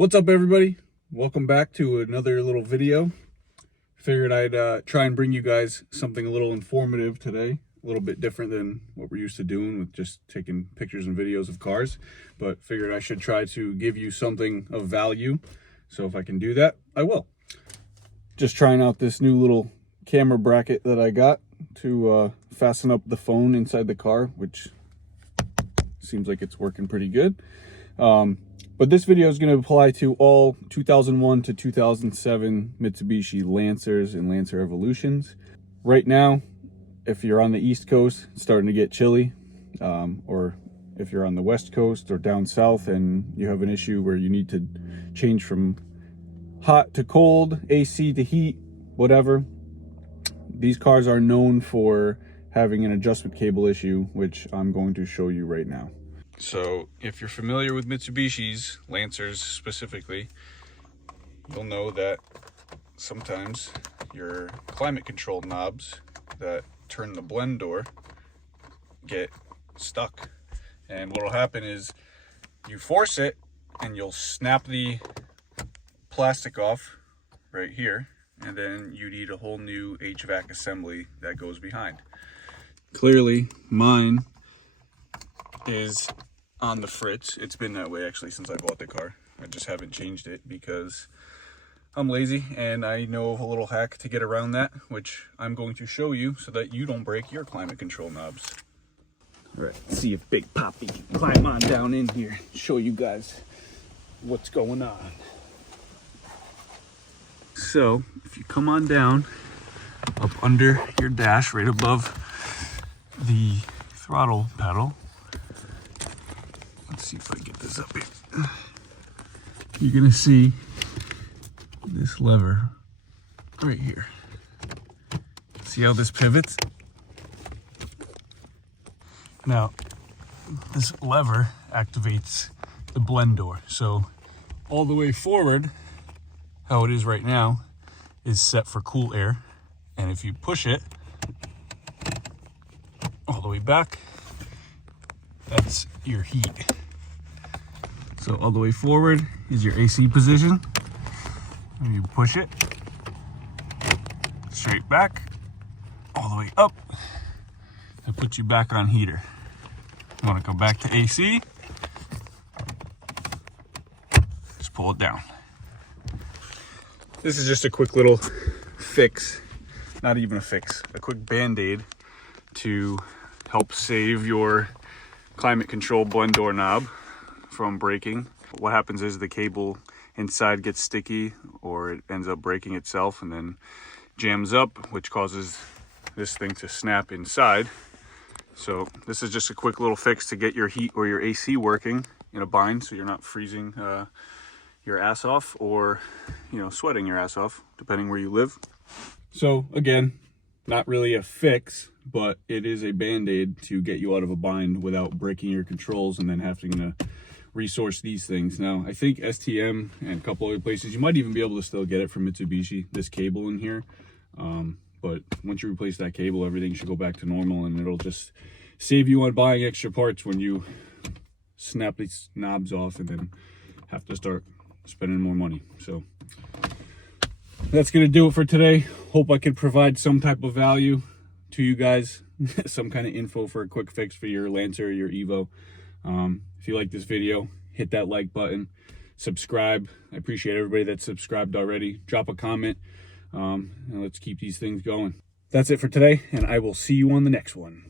What's up, everybody? Welcome back to another little video. Figured I'd try and bring you guys something a little informative today, a little bit different than what we're used to doing with just taking pictures and videos of cars, but figured I should try to give you something of value. So if I can do that, I will. Just trying out this new little camera bracket that I got to fasten up the phone inside the car, which seems like it's working pretty good. But this video is going to apply to all 2001 to 2007 Mitsubishi Lancers and Lancer Evolutions. Right now, if you're on the East Coast, it's starting to get chilly, or if you're on the West Coast or down south and you have an issue where you need to change from hot to cold, AC to heat, whatever, these cars are known for having an adjustment cable issue, which I'm going to show you right now. So if you're familiar with Mitsubishi's, Lancers specifically, you'll know that sometimes your climate control knobs that turn the blend door get stuck. And what'll happen is you force it and you'll snap the plastic off right here, and then you need a whole new HVAC assembly that goes behind. Clearly mine is on the fritz. It's been that way actually since I bought the car. I just haven't changed it because I'm lazy, and I know of a little hack to get around that, which I'm going to show you so that you don't break your climate control knobs. All right, let's see if Big Poppy can climb on down in here and show you guys what's going on. So if you come on down up under your dash right above the throttle pedal, let's see if I get this up here. You're gonna see this lever right here. See how this pivots? Now, this lever activates the blend door. So all the way forward, how it is right now, is set for cool air. And if you push it all the way back, that's your heat. So all the way forward is your AC position. And you push it straight back, all the way up, and put you back on heater. You want to go back to AC, just pull it down. This is just a quick little fix, not even a fix, a quick band-aid to help save your climate control blend door knob from breaking. What happens is the cable inside gets sticky, or it ends up breaking itself and then jams up, which causes this thing to snap inside. So this is just a quick little fix to get your heat or your AC working in a bind, so you're not freezing your ass off, or sweating your ass off, depending where you live. So again, not really a fix, but it is a band-aid to get you out of a bind without breaking your controls and then having to resource these things. Now, I think STM and a couple other places, you might even be able to still get it from Mitsubishi, this cable in here. But once you replace that cable, everything should go back to normal, and it'll just save you on buying extra parts when you snap these knobs off and then have to start spending more money. So that's gonna do it for today. Hope I could provide some type of value to you guys, some kind of info for a quick fix for your Lancer or your Evo. If you like this video, hit that like button, subscribe. I appreciate everybody that's subscribed already. Drop a comment, and let's keep these things going. That's it for today, and I will see you on the next one.